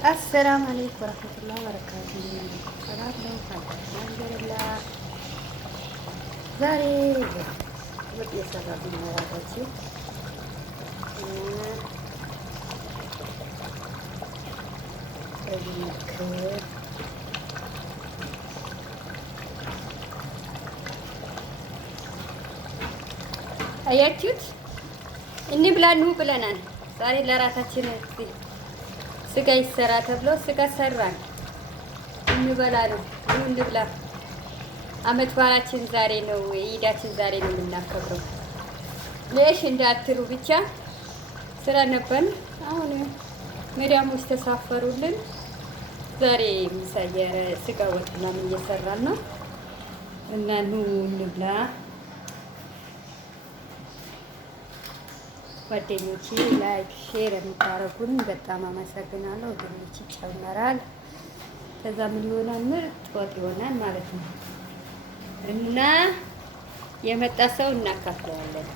አሰላም አለይኩም ወረህመቱላሂ ወበረካቱህ። ሰላም ነው አልሐምዱሊላህ። ዛሬ ወጥ የሰራሁኝ መራታችን አያችሁት? እንብላ ኑ ብለናል። ዛሬ ለራታችን ስጋ ይሰራ ተብሎ ስጋ ሰራን። እንበላ ነው። ኑ እንብላ። አመት በዓላችን ዛሬ ነው። ኢዳችን ዛሬ ነው የምናከብረው። ለሽ እንዳትሉ ብቻ ስራ ነበርን። አሁን መዳሞች ተሳፈሩልን። ዛሬ ምሳየረ ስጋ ወጥ ምናምን እየሰራን ነው እና ኑ እንብላ። ጓደኞቼ ላይክ ሼር የምታረጉን በጣም አመሰግናለሁ። ድንች ይጨመራል። ከዛ ምን ይሆናል? ምርጥ ወጥ ይሆናል ማለት ነው እና የመጣ ሰው እናካፍለዋለን።